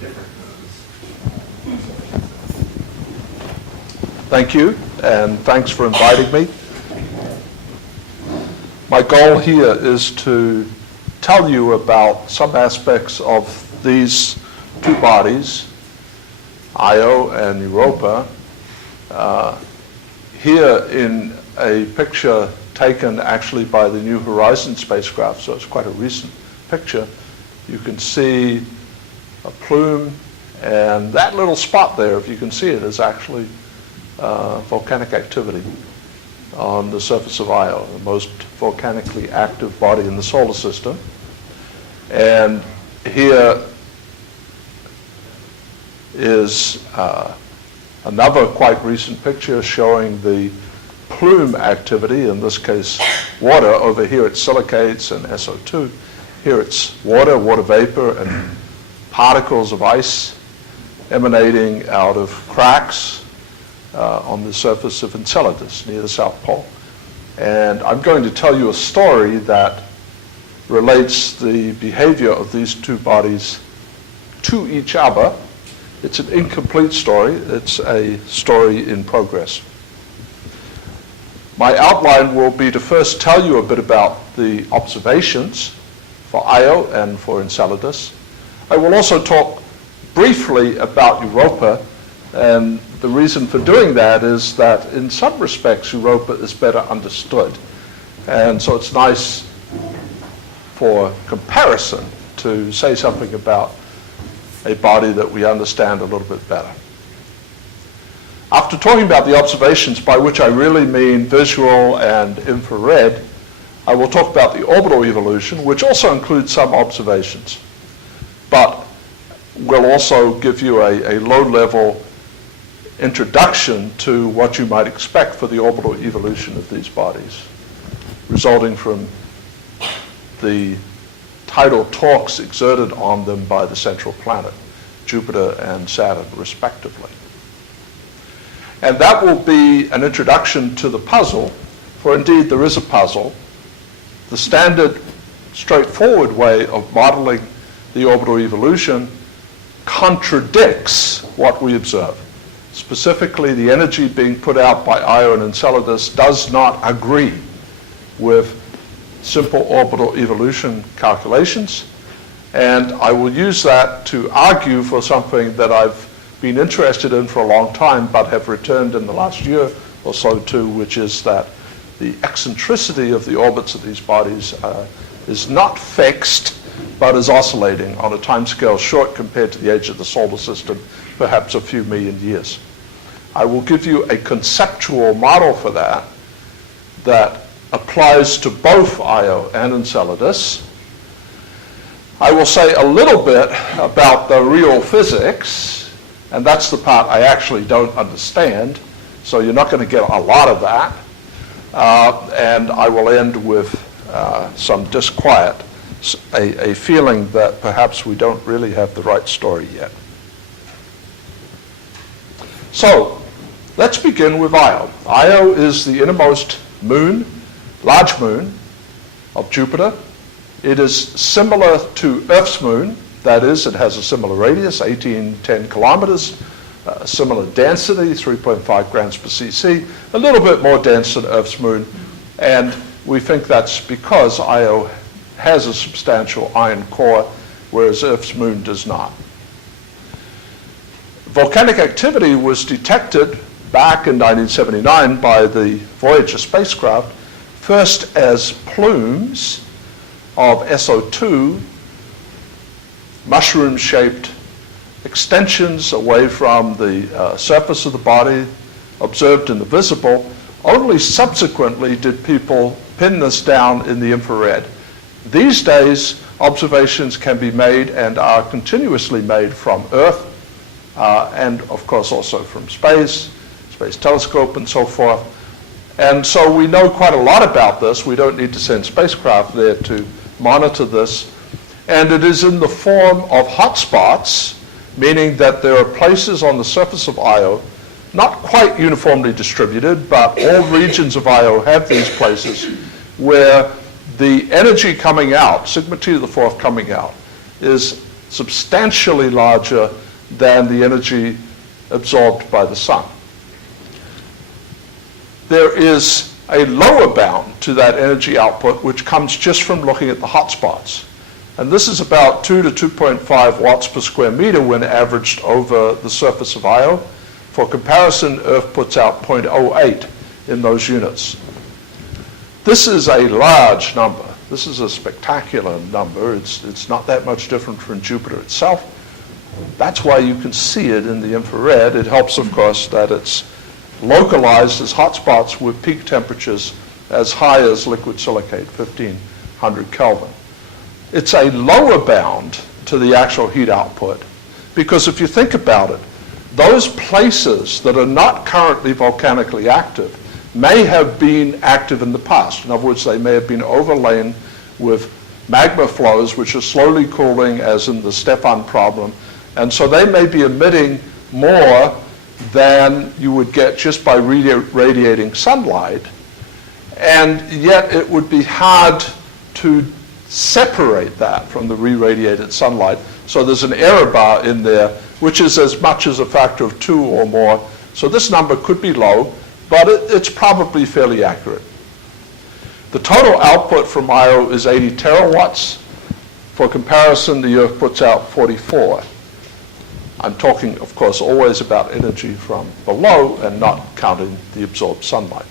different moons. Thank you, and thanks for inviting me. My goal here is to tell you about some aspects of these two bodies, Io and Europa, here in a picture taken actually by the New Horizons spacecraft, so it's quite a recent picture. You can see a plume, and that little spot there, if you can see it, is actually volcanic activity on the surface of Io, the most volcanically active body in the solar system. And here is another quite recent picture showing the plume activity, in this case water. Over here it's silicates and SO2. Here it's water vapor, and particles of ice emanating out of cracks on the surface of Enceladus near the South Pole. And I'm going to tell you a story that relates the behavior of these two bodies to each other. It's an incomplete story. It's a story in progress. My outline will be to first tell you a bit about the observations for Io and for Enceladus. I will also talk briefly about Europa, and the reason for doing that is that in some respects Europa is better understood. And so it's nice for comparison to say something about a body that we understand a little bit better. After talking about the observations, by which I really mean visual and infrared, I will talk about the orbital evolution, which also includes some observations, but will also give you a low-level introduction to what you might expect for the orbital evolution of these bodies, resulting from the tidal torques exerted on them by the central planet, Jupiter and Saturn, respectively. And that will be an introduction to the puzzle, for indeed there is a puzzle. The standard, straightforward way of modeling the orbital evolution contradicts what we observe. Specifically, the energy being put out by Io and Enceladus does not agree with simple orbital evolution calculations, and I will use that to argue for something that I've been interested in for a long time but have returned in the last year or so to, which is that the eccentricity of the orbits of these bodies is not fixed but is oscillating on a timescale short compared to the age of the solar system, perhaps a few million years. I will give you a conceptual model for that that applies to both Io and Enceladus. I will say a little bit about the real physics, and that's the part I actually don't understand, so you're not going to get a lot of that. And I will end with some disquiet, a feeling that perhaps we don't really have the right story yet. So let's begin with Io. Io is the innermost moon, large moon of Jupiter. It is similar to Earth's moon. That is, it has a similar radius, 1810 kilometers, similar density, 3.5 grams per cc, a little bit more dense than Earth's moon. And we think that's because Io has a substantial iron core, whereas Earth's moon does not. Volcanic activity was detected back in 1979 by the Voyager spacecraft, first as plumes of SO2, mushroom-shaped extensions away from the surface of the body, observed in the visible. Only subsequently did people pin this down in the infrared. These days, observations can be made and are continuously made from Earth, and of course also from space telescope and so forth. And so we know quite a lot about this. We don't need to send spacecraft there to monitor this. And it is in the form of hotspots, meaning that there are places on the surface of Io, not quite uniformly distributed, but all regions of Io have these places where the energy coming out, sigma t to the fourth coming out, is substantially larger than the energy absorbed by the sun. There is a lower bound to that energy output, which comes just from looking at the hotspots. And this is about 2 to 2.5 watts per square meter when averaged over the surface of Io. For comparison, Earth puts out 0.08 in those units. This is a large number. This is a spectacular number. It's not that much different from Jupiter itself. That's why you can see it in the infrared. It helps, of course, that it's localized as hotspots with peak temperatures as high as liquid silicate, 1500 Kelvin. It's a lower bound to the actual heat output because if you think about it, those places that are not currently volcanically active may have been active in the past. In other words, they may have been overlain with magma flows which are slowly cooling, as in the Stefan problem, and so they may be emitting more than you would get just by radiating sunlight, and yet it would be hard to separate that from the re-radiated sunlight. So there's an error bar in there, which is as much as a factor of 2 or more. So this number could be low, but it's probably fairly accurate. The total output from Io is 80 terawatts. For comparison, the Earth puts out 44. I'm talking, of course, always about energy from below and not counting the absorbed sunlight.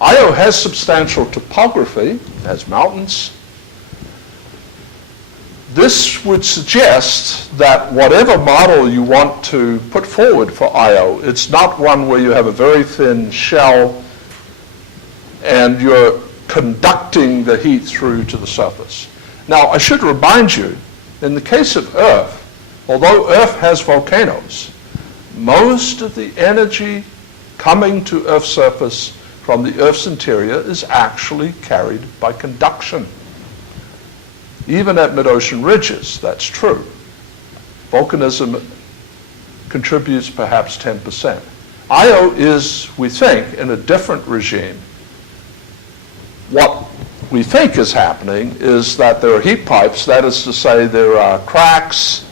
Io has substantial topography, has mountains. This would suggest that whatever model you want to put forward for Io, it's not one where you have a very thin shell and you're conducting the heat through to the surface. Now, I should remind you, in the case of Earth, although Earth has volcanoes, most of the energy coming to Earth's surface from the Earth's interior is actually carried by conduction. Even at mid-ocean ridges, that's true. Volcanism contributes perhaps 10%. Io is, we think, in a different regime. What we think is happening is that there are heat pipes, that is to say there are cracks,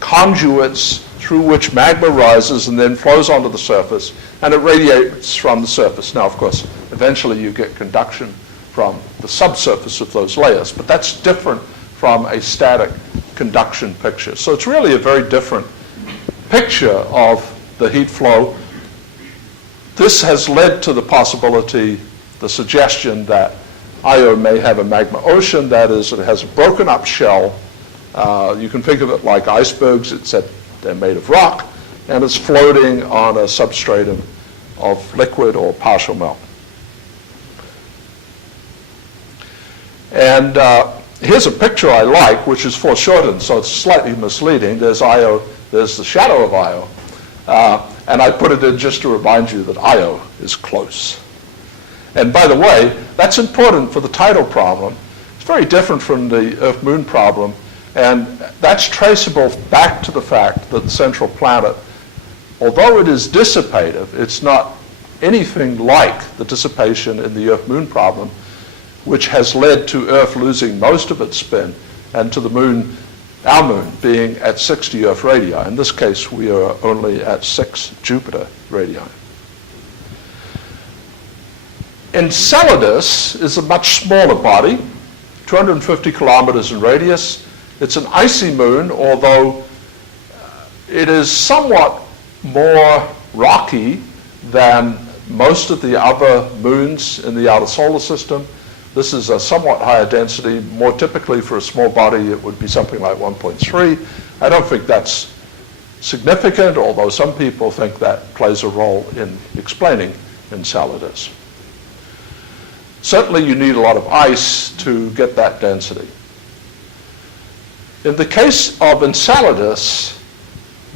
conduits through which magma rises and then flows onto the surface, and it radiates from the surface. Now, of course, eventually you get conduction from the subsurface of those layers, but that's different from a static conduction picture. So it's really a very different picture of the heat flow. This has led to the possibility, the suggestion that Io may have a magma ocean, that is, it has a broken up shell. You can think of it like icebergs, except they're made of rock, and it's floating on a substratum of liquid or partial melt. And here's a picture I like, which is foreshortened, so it's slightly misleading. There's Io, there's the shadow of Io, and I put it in just to remind you that Io is close. And by the way, that's important for the tidal problem. It's very different from the Earth-Moon problem, and that's traceable back to the fact that the central planet, although it is dissipative, it's not anything like the dissipation in the Earth-Moon problem, which has led to Earth losing most of its spin and to the Moon, our Moon, being at 60 Earth radii. In this case, we are only at 6 Jupiter radii. Enceladus is a much smaller body, 250 kilometers in radius. It's an icy moon, although it is somewhat more rocky than most of the other moons in the outer solar system. This is a somewhat higher density. More typically for a small body, it would be something like 1.3. I don't think that's significant, although some people think that plays a role in explaining Enceladus. Certainly you need a lot of ice to get that density. In the case of Enceladus,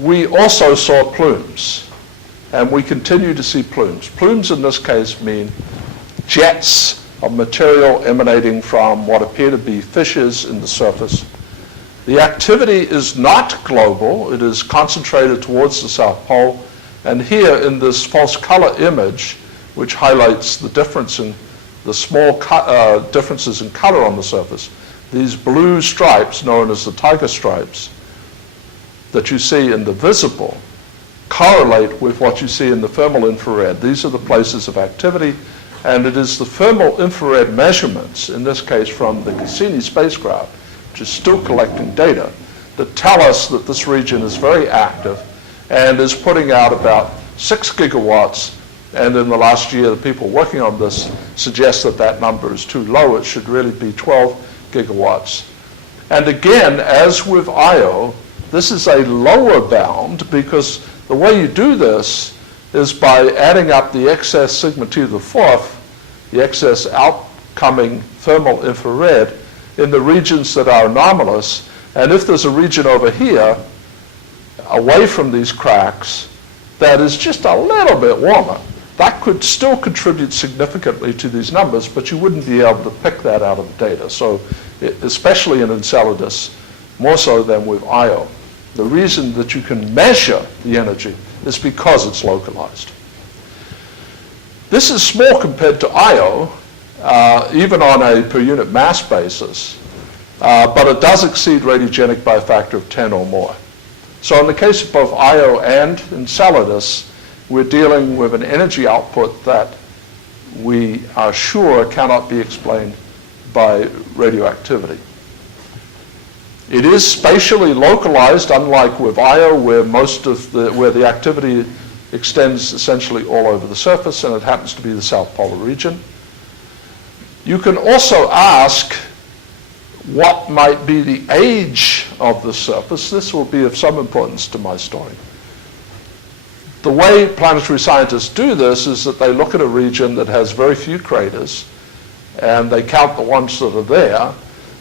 we also saw plumes, and we continue to see plumes. Plumes in this case mean jets of material emanating from what appear to be fissures in the surface. The activity is not global. It is concentrated towards the South Pole, and here in this false color image, which highlights the difference in the small differences in color on the surface, these blue stripes, known as the tiger stripes, that you see in the visible, correlate with what you see in the thermal infrared. These are the places of activity, and it is the thermal infrared measurements, in this case from the Cassini spacecraft, which is still collecting data, that tell us that this region is very active and is putting out about 6 gigawatts. And in the last year, the people working on this suggest that that number is too low. It should really be 12 gigawatts. And again, as with Io, this is a lower bound because the way you do this is by adding up the excess sigma t to the fourth, the excess outcoming thermal infrared, in the regions that are anomalous. And if there's a region over here, away from these cracks, that is just a little bit warmer, that could still contribute significantly to these numbers, but you wouldn't be able to pick that out of the data. So especially in Enceladus, more so than with Io, the reason that you can measure the energy is because it's localized. This is small compared to Io, even on a per unit mass basis, but it does exceed radiogenic by a factor of 10 or more. So in the case of both Io and Enceladus, we're dealing with an energy output that we are sure cannot be explained by radioactivity. It is spatially localized, unlike with Io, where where the activity extends essentially all over the surface, and it happens to be the south polar region. You can also ask what might be the age of the surface. This will be of some importance to my story. The way planetary scientists do this is that they look at a region that has very few craters, and they count the ones that are there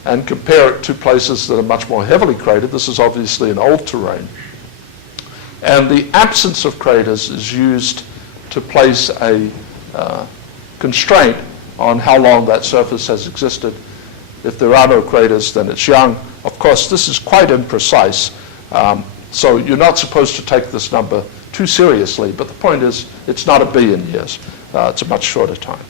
and compare it to places that are much more heavily cratered. This is obviously an old terrain. And the absence of craters is used to place a constraint on how long that surface has existed. If there are no craters, then it's young. Of course, this is quite imprecise, so you're not supposed to take this number too seriously, but the point is it's not a billion years. It's a much shorter time.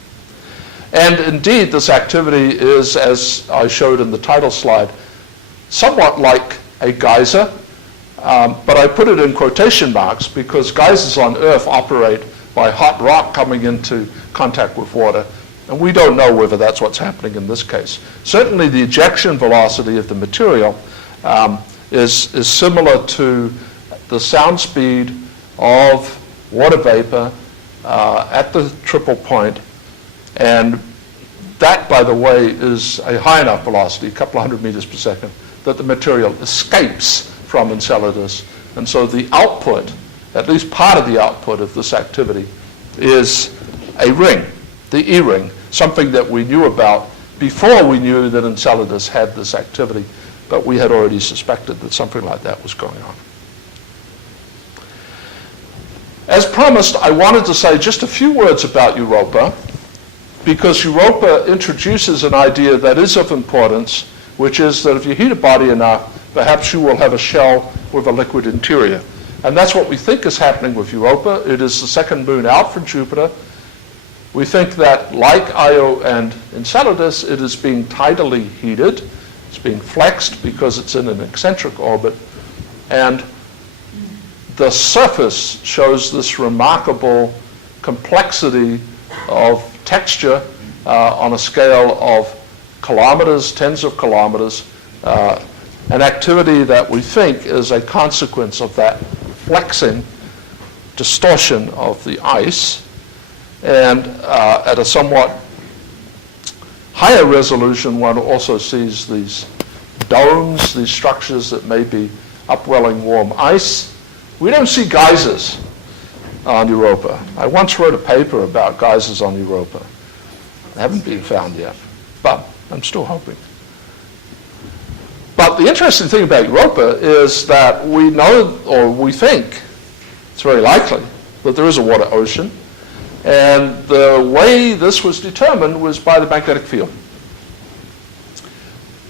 And indeed, this activity is, as I showed in the title slide, somewhat like a geyser, but I put it in quotation marks because geysers on Earth operate by hot rock coming into contact with water, and we don't know whether that's what's happening in this case. Certainly the ejection velocity of the material is similar to the sound speed of water vapor at the triple point. And that, by the way, is a high enough velocity, a couple of hundred meters per second, that the material escapes from Enceladus. And so the output, at least part of the output of this activity, is a ring, the E ring, something that we knew about before we knew that Enceladus had this activity, but we had already suspected that something like that was going on. As promised, I wanted to say just a few words about Europa, because Europa introduces an idea that is of importance, which is that if you heat a body enough, perhaps you will have a shell with a liquid interior. And that's what we think is happening with Europa. It is the second moon out from Jupiter. We think that, like Io and Enceladus, it is being tidally heated. It's being flexed because it's in an eccentric orbit. And the surface shows this remarkable complexity of texture on a scale of kilometers, tens of kilometers, an activity that we think is a consequence of that flexing distortion of the ice. And at a somewhat higher resolution, one also sees these domes, these structures that may be upwelling warm ice. We don't see geysers on Europa. I once wrote a paper about geysers on Europa. They haven't been found yet, but I'm still hoping. But the interesting thing about Europa is that we know, or we think, it's very likely, that there is a water ocean. And the way this was determined was by the magnetic field.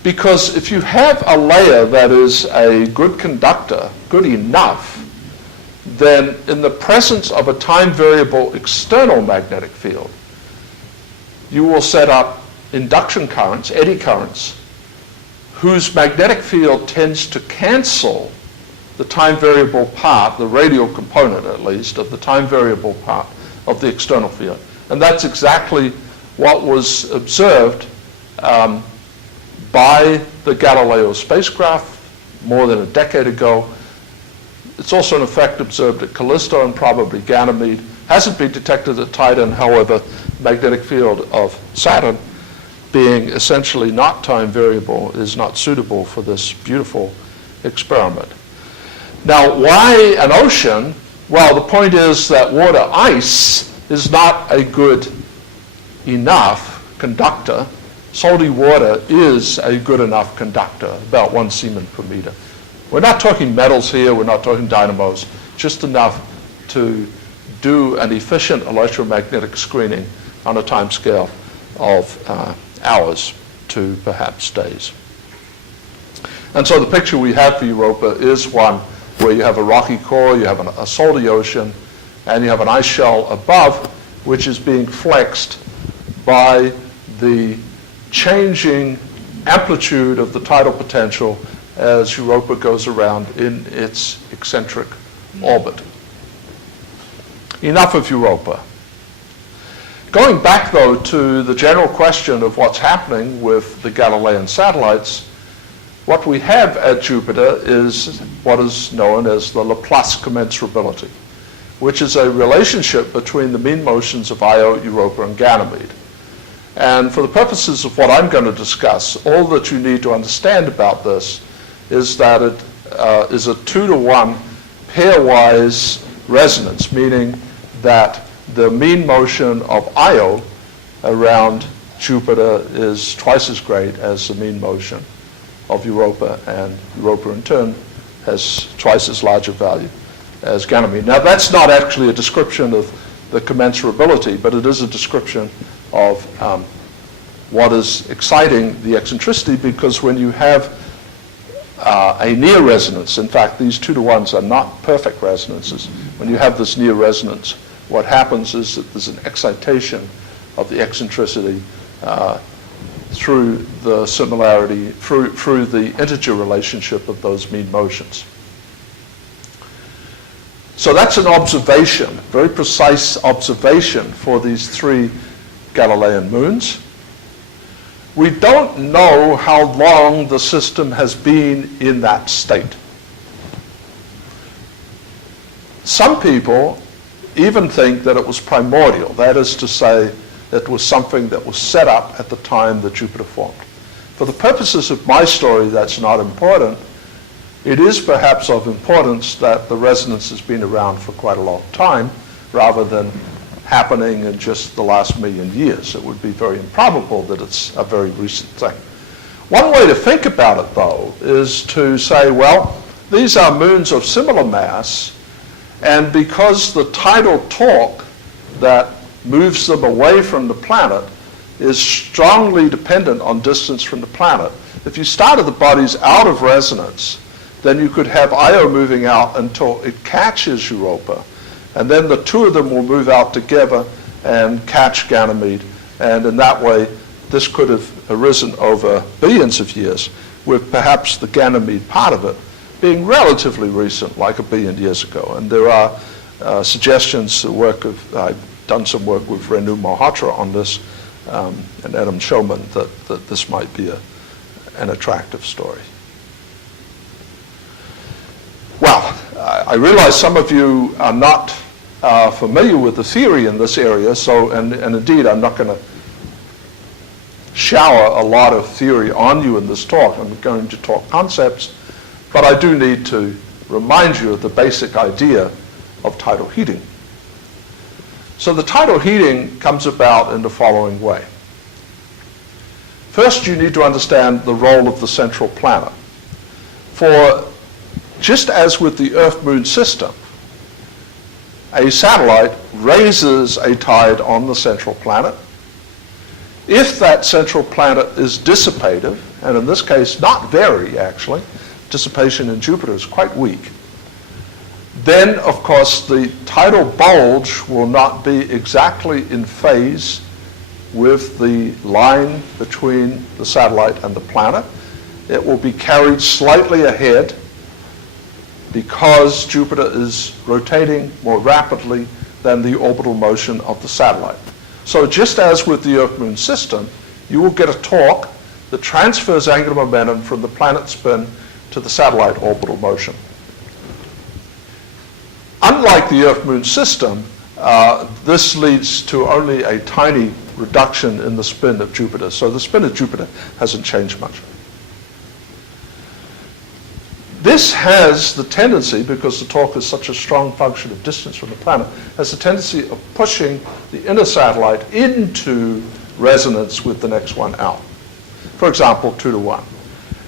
Because if you have a layer that is a good conductor, good enough, then in the presence of a time variable external magnetic field, you will set up induction currents, eddy currents, whose magnetic field tends to cancel the time variable part, the radial component at least, of the time variable part of the external field. And that's exactly what was observed by the Galileo spacecraft more than a decade ago. It's also an effect observed at Callisto and probably Ganymede. Hasn't been detected at Titan, however, magnetic field of Saturn, being essentially not time variable, is not suitable for this beautiful experiment. Now, why an ocean? Well, the point is that water ice is not a good enough conductor. Salty water is a good enough conductor, about 1 Siemens per meter. We're not talking metals here, we're not talking dynamos, just enough to do an efficient electromagnetic screening on a time scale of hours to perhaps days. And so the picture we have for Europa is one where you have a rocky core, you have a salty ocean, and you have an ice shell above, which is being flexed by the changing amplitude of the tidal potential as Europa goes around in its eccentric orbit. Enough of Europa. Going back, though, to the general question of what's happening with the Galilean satellites, what we have at Jupiter is what is known as the Laplace commensurability, which is a relationship between the mean motions of Io, Europa, and Ganymede. And for the purposes of what I'm going to discuss, all that you need to understand about this is that it is a 2-to-1 pairwise resonance, meaning that the mean motion of Io around Jupiter is twice as great as the mean motion of Europa, and Europa in turn has twice as large a value as Ganymede. Now, that's not actually a description of the commensurability, but it is a description of what is exciting the eccentricity, because when you have a near resonance, in fact, these 2-to-1s are not perfect resonances. When you have this near resonance, what happens is that there's an excitation of the eccentricity through the similarity, through the integer relationship of those mean motions. So that's an observation, very precise observation for these 3 Galilean moons. We don't know how long the system has been in that state. Some people even think that it was primordial, that is to say, it was something that was set up at the time that Jupiter formed. For the purposes of my story, that's not important. It is perhaps of importance that the resonance has been around for quite a long time, rather than happening in just the last 1,000,000 years. It would be very improbable that it's a very recent thing. One way to think about it, though, is to say, well, these are moons of similar mass, and because the tidal torque that moves them away from the planet is strongly dependent on distance from the planet. If you started the bodies out of resonance, then you could have Io moving out until it catches Europa, and then the 2 of them will move out together and catch Ganymede, and in that way this could have arisen over billions of years, with perhaps the Ganymede part of it being relatively recent, like 1 billion years ago. And there are suggestions, I've done some work with Renu Malhotra on this, and Adam Shulman, that this might be an attractive story. Well, I realize some of you are not familiar with the theory in this area, so, and indeed I'm not going to shower a lot of theory on you in this talk. I'm going to talk concepts, but I do need to remind you of the basic idea of tidal heating. So the tidal heating comes about in the following way. First, you need to understand the role of the central planet. For just as with the Earth-Moon system, a satellite raises a tide on the central planet. If that central planet is dissipative, and in this case not very actually, dissipation in Jupiter is quite weak, then of course the tidal bulge will not be exactly in phase with the line between the satellite and the planet. it will be carried slightly ahead because Jupiter is rotating more rapidly than the orbital motion of the satellite. So just as with the Earth-Moon system, you will get a torque that transfers angular momentum from the planet spin to the satellite orbital motion. Unlike the Earth-Moon system, this leads to only a tiny reduction in the spin of Jupiter. So the spin of Jupiter hasn't changed much. This has the tendency, because the torque is such a strong function of distance from the planet, has the tendency of pushing the inner satellite into resonance with the next one out. For example, 2 to 1.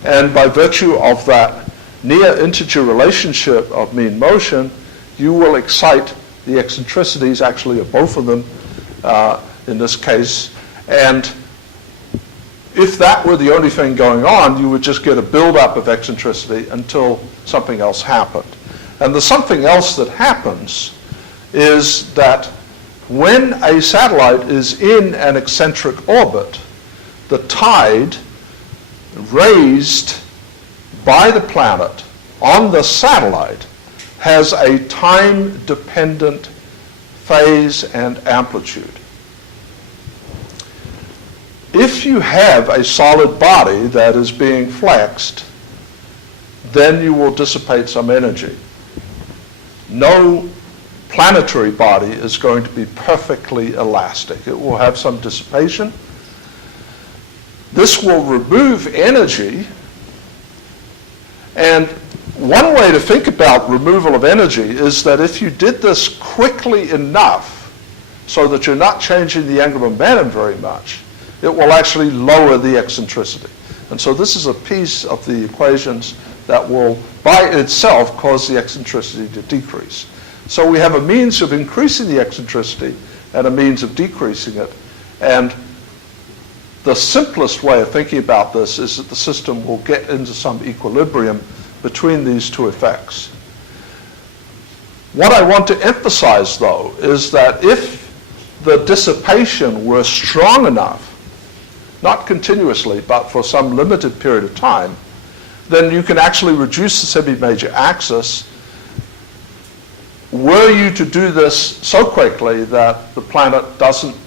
And by virtue of that near integer relationship of mean motion, you will excite the eccentricities, actually of both of them in this case. And if that were the only thing going on, you would just get a buildup of eccentricity until something else happened. And the something else that happens is that when a satellite is in an eccentric orbit, the tide raised by the planet on the satellite has a time-dependent phase and amplitude. If you have a solid body that is being flexed, then you will dissipate some energy. No planetary body is going to be perfectly elastic. It will have some dissipation. This will remove energy, and one way to think about removal of energy is that if you did this quickly enough so that you're not changing the angular momentum very much, it will actually lower the eccentricity. And so this is a piece of the equations that will by itself cause the eccentricity to decrease. So we have a means of increasing the eccentricity and a means of decreasing it. And the simplest way of thinking about this is that the system will get into some equilibrium between these two effects. What I want to emphasize, though, is that if the dissipation were strong enough, not continuously, but for some limited period of time, then you can actually reduce the semi-major axis. Were you to do this so quickly that the planet doesn't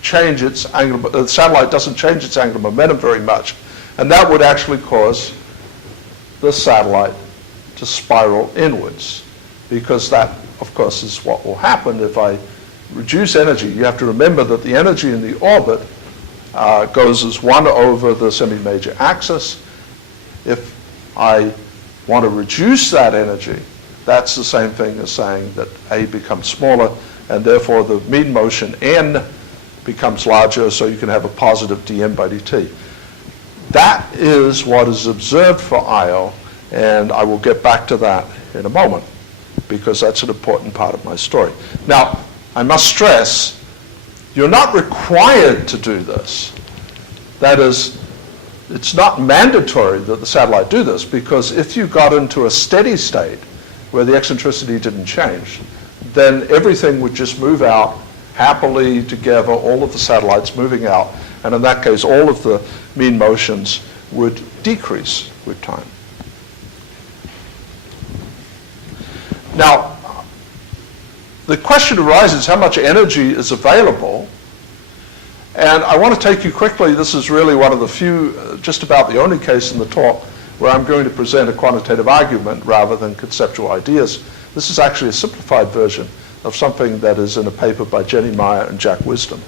change its angular, the satellite doesn't change its angular momentum very much, and that would actually cause the satellite to spiral inwards, because that, of course, is what will happen if I reduce energy. You have to remember that the energy in the orbit goes as 1 over the semi-major axis. If I want to reduce that energy, that's the same thing as saying that A becomes smaller, and therefore the mean motion n becomes larger, so you can have a positive dm by dt. That is what is observed for Io, and I will get back to that in a moment, because that's an important part of my story. Now, I must stress, you're not required to do this. That is, it's not mandatory that the satellite do this, because if you got into a steady state where the eccentricity didn't change, then everything would just move out happily together, all of the satellites moving out, and in that case, all of the mean motions would decrease with time. Now, the question arises, how much energy is available? And I want to take you quickly, this is really one of the few, just about the only case in the talk where I'm going to present a quantitative argument rather than conceptual ideas. This is actually a simplified version of something that is in a paper by Jenny Meyer and Jack Wisdom.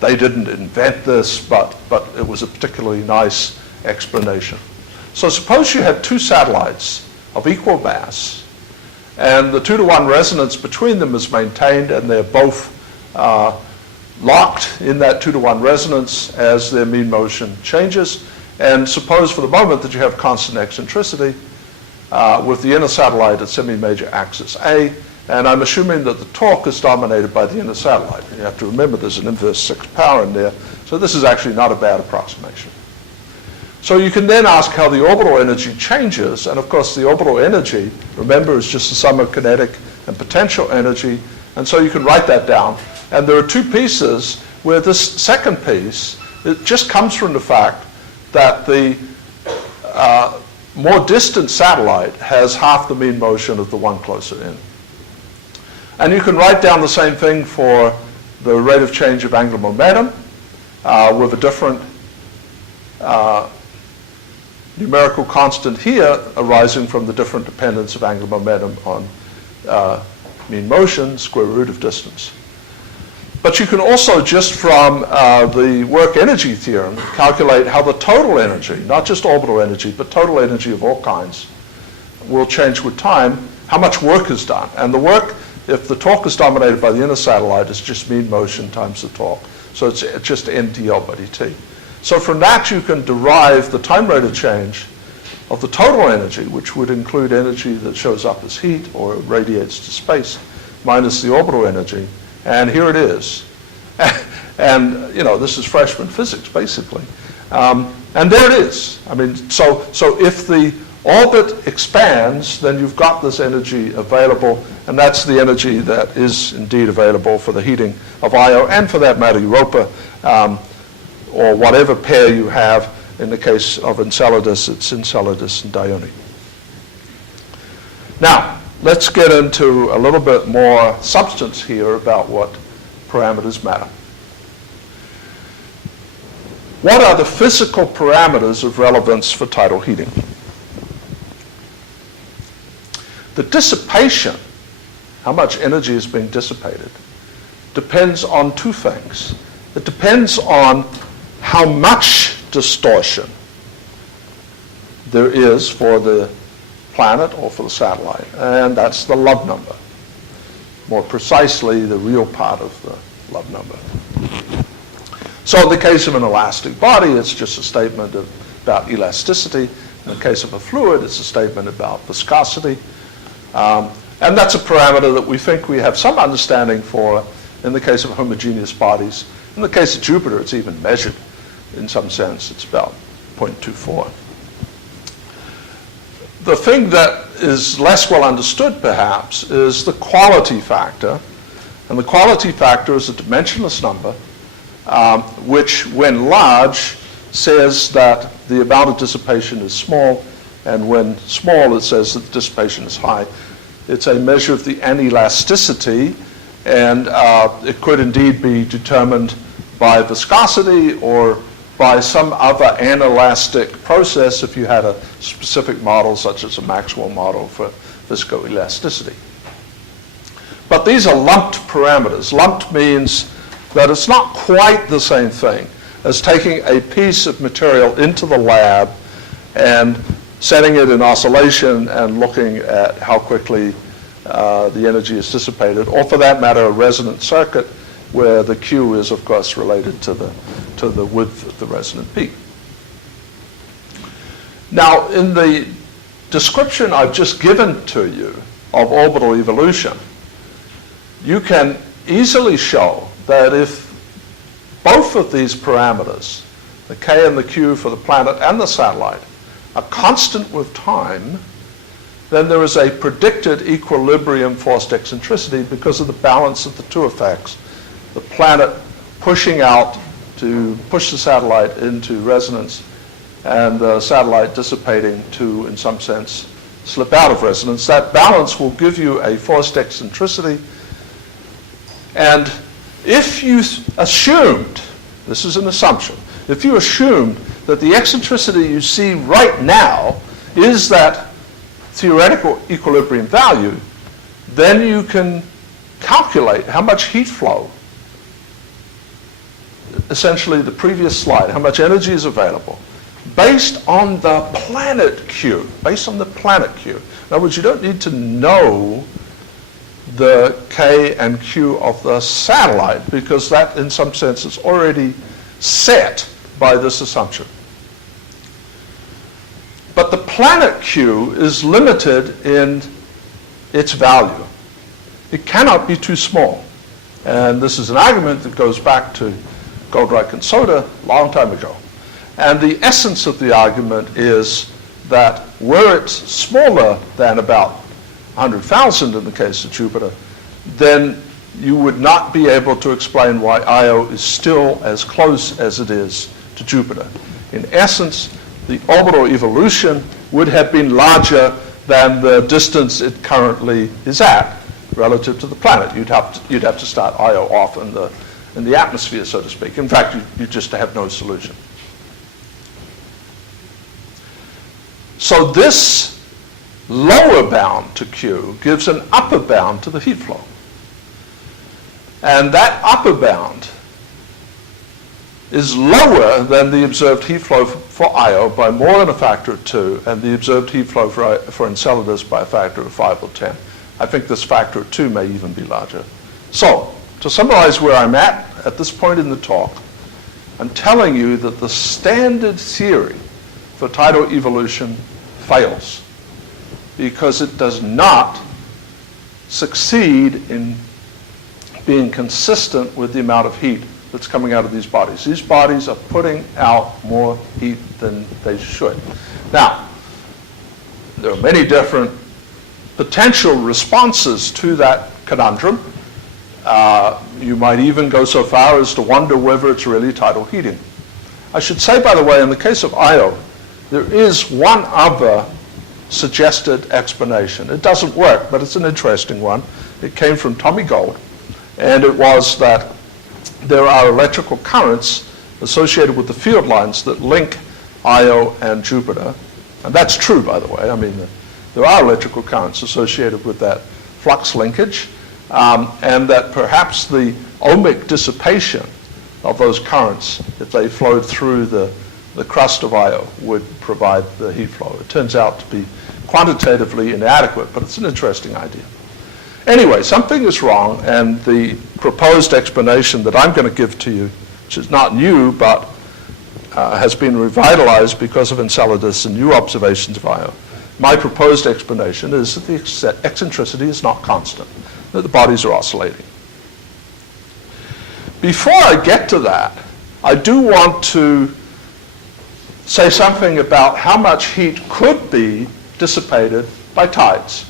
They didn't invent this, but it was a particularly nice explanation. So suppose you had two satellites of equal mass, and the 2-to-1 resonance between them is maintained, and they're both locked in that 2-to-1 resonance as their mean motion changes. And suppose for the moment that you have constant eccentricity with the inner satellite at semi-major axis A, and I'm assuming that the torque is dominated by the inner satellite. You have to remember there's an inverse 6 power in there, so this is actually not a bad approximation. So you can then ask how the orbital energy changes, and of course the orbital energy, remember, is just the sum of kinetic and potential energy, and so you can write that down. And there are two pieces where this second piece, it just comes from the fact that the more distant satellite has half the mean motion of the one closer in. And you can write down the same thing for the rate of change of angular momentum with a different numerical constant here arising from the different dependence of angular momentum on mean motion, square root of distance. But you can also, just from the work energy theorem, calculate how the total energy, not just orbital energy, but total energy of all kinds, will change with time, how much work is done. And the work, if the torque is dominated by the inner satellite, is just mean motion times the torque. So it's just ndl by dt. So from that you can derive the time rate of change of the total energy, which would include energy that shows up as heat or radiates to space, minus the orbital energy. And here it is. And, you know, this is freshman physics, basically. And there it is. I mean, so if the orbit expands, then you've got this energy available, and that's the energy that is indeed available for the heating of Io, and for that matter, Europa, or whatever pair you have. In the case of Enceladus, it's Enceladus and Dione. Now, let's get into a little bit more substance here about what parameters matter. What are the physical parameters of relevance for tidal heating? The dissipation, how much energy is being dissipated, depends on two things. It depends on how much distortion there is for the planet or for the satellite, and that's the Love number. More precisely, the real part of the Love number. So in the case of an elastic body, it's just a statement about elasticity. In the case of a fluid, it's a statement about viscosity. And that's a parameter that we think we have some understanding for in the case of homogeneous bodies. In the case of Jupiter, it's even measured. In some sense, it's about 0.24. The thing that is less well understood, perhaps, is the quality factor. And the quality factor is a dimensionless number, which, when large, says that the amount of dissipation is small, and when small, it says that the dissipation is high. It's a measure of the anelasticity, and it could indeed be determined by viscosity or by some other anelastic process if you had a specific model, such as a Maxwell model for viscoelasticity. But these are lumped parameters. Lumped means that it's not quite the same thing as taking a piece of material into the lab and setting it in oscillation and looking at how quickly the energy is dissipated, or for that matter, a resonant circuit where the Q is, of course, related to the width of the resonant peak. Now, in the description I've just given to you of orbital evolution, you can easily show that if both of these parameters, the K and the Q for the planet and the satellite, are constant with time, then there is a predicted equilibrium forced eccentricity because of the balance of the two effects. The planet pushing out to push the satellite into resonance, and the satellite dissipating to, in some sense, slip out of resonance. That balance will give you a forced eccentricity. And if you assumed, this is an assumption, if you assumed that the eccentricity you see right now is that theoretical equilibrium value, then you can calculate how much heat flow, essentially the previous slide, how much energy is available based on the planet Q, based on the planet Q. In other words, you don't need to know the K and Q of the satellite, because that, in some sense, is already set by this assumption. But the planet Q is limited in its value. It cannot be too small. And this is an argument that goes back to Goldreich and Soda a long time ago. And the essence of the argument is that were it smaller than about 100,000 in the case of Jupiter, then you would not be able to explain why Io is still as close as it is to Jupiter. In essence, the orbital evolution would have been larger than the distance it currently is at relative to the planet. You'd have to start Io off in the atmosphere, so to speak. In fact, you just have no solution. So this lower bound to Q gives an upper bound to the heat flow. And that upper bound is lower than the observed heat flow for Io by more than a factor of 2, and the observed heat flow for Enceladus by a factor of 5 or 10. I think this factor of 2 may even be larger. So, to summarize where I'm at this point in the talk, I'm telling you that the standard theory for tidal evolution fails because it does not succeed in being consistent with the amount of heat that's coming out of these bodies. These bodies are putting out more heat than they should. Now, there are many different potential responses to that conundrum. You might even go so far as to wonder whether it's really tidal heating. I should say, by the way, in the case of Io, there is one other suggested explanation. It doesn't work, but it's an interesting one. It came from Tommy Gold, and it was that there are electrical currents associated with the field lines that link Io and Jupiter. And that's true, by the way. I mean, there are electrical currents associated with that flux linkage, and that perhaps the ohmic dissipation of those currents, if they flowed through the crust of Io, would provide the heat flow. It turns out to be quantitatively inadequate, but it's an interesting idea. Anyway, something is wrong, and the proposed explanation that I'm going to give to you, which is not new, but has been revitalized because of Enceladus and new observations of Io. My proposed explanation is that the eccentricity is not constant, that the bodies are oscillating. Before I get to that, I do want to say something about how much heat could be dissipated by tides.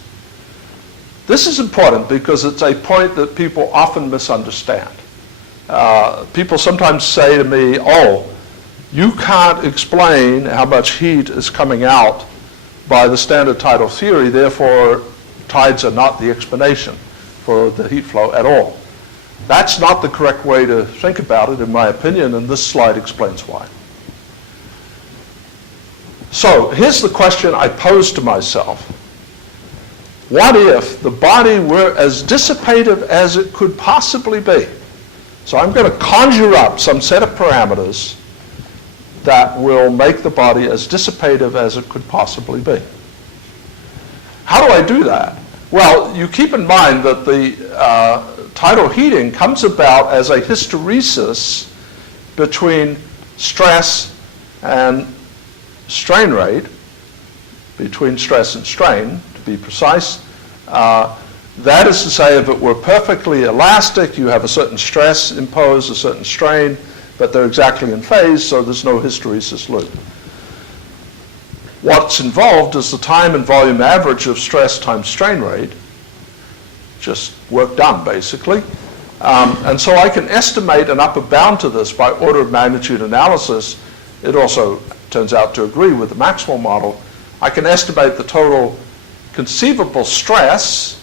This is important because it's a point that people often misunderstand. People sometimes say to me, oh, you can't explain how much heat is coming out by the standard tidal theory, therefore tides are not the explanation for the heat flow at all. That's not the correct way to think about it, in my opinion, and this slide explains why. So here's the question I posed to myself. What if the body were as dissipative as it could possibly be? So I'm going to conjure up some set of parameters that will make the body as dissipative as it could possibly be. How do I do that? Well, you keep in mind that the tidal heating comes about as a hysteresis between stress and strain rate, between stress and strain, to be precise. That is to say, if it were perfectly elastic, you have a certain stress imposed, a certain strain, but they're exactly in phase, so there's no hysteresis loop. What's involved is the time and volume average of stress times strain rate, just work done, basically. And so I can estimate an upper bound to this by order of magnitude analysis. It also turns out to agree with the Maxwell model. I can estimate the total conceivable stress,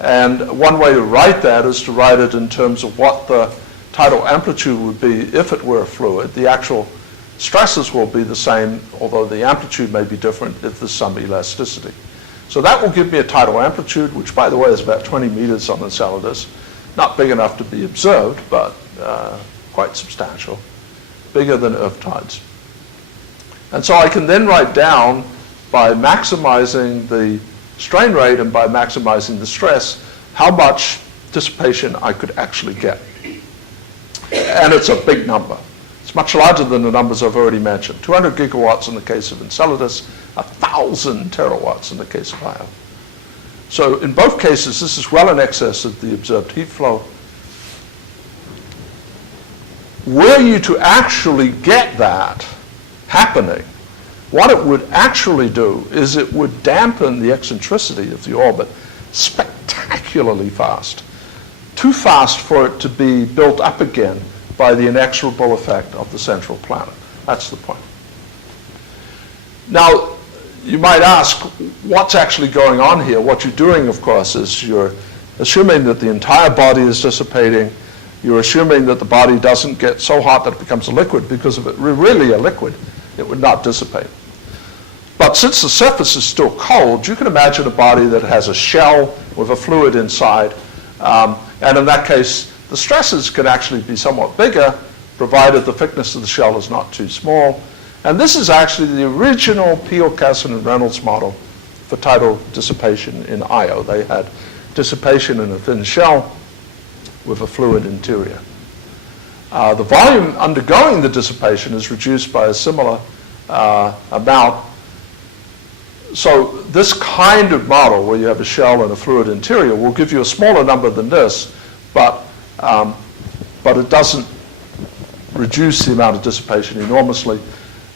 and one way to write that is to write it in terms of what the tidal amplitude would be if it were a fluid. The actual stresses will be the same, although the amplitude may be different if there's some elasticity. So that will give me a tidal amplitude, which, by the way, is about 20 meters on Enceladus. Not big enough to be observed, but quite substantial, bigger than Earth tides. And so I can then write down, by maximizing the strain rate and by maximizing the stress, how much dissipation I could actually get. And it's a big number. It's much larger than the numbers I've already mentioned. 200 gigawatts in the case of Enceladus, 1,000 terawatts in the case of Io. So in both cases, this is well in excess of the observed heat flow. Were you to actually get that happening, what it would actually do is it would dampen the eccentricity of the orbit spectacularly fast. Too fast for it to be built up again by the inexorable effect of the central planet. That's the point. Now, you might ask, what's actually going on here? What you're doing, of course, is you're assuming that the entire body is dissipating. You're assuming that the body doesn't get so hot that it becomes a liquid, because if it were really a liquid, it would not dissipate. But since the surface is still cold, you can imagine a body that has a shell with a fluid inside. And in that case, the stresses can actually be somewhat bigger, provided the thickness of the shell is not too small. And this is actually the original Peel, Casson, and Reynolds model for tidal dissipation in Io. They had dissipation in a thin shell with a fluid interior. The volume undergoing the dissipation is reduced by a similar amount. So this kind of model, where you have a shell and a fluid interior, will give you a smaller number than this, but it doesn't reduce the amount of dissipation enormously.